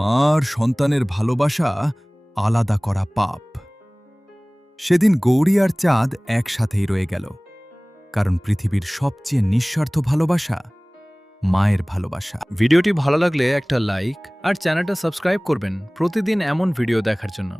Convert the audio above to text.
মার সন্তানের ভালোবাসা আলাদা করা পাপ। সেদিন গৌরী আর চাঁদ একসাথেই রয়ে গেল, কারণ পৃথিবীর সবচেয়ে নিঃস্বার্থ ভালোবাসা মায়ের ভালোবাসা। ভিডিওটি ভালো লাগলে একটা লাইক আর চ্যানেলটা সাবস্ক্রাইব করবেন প্রতিদিন এমন ভিডিও দেখার জন্য।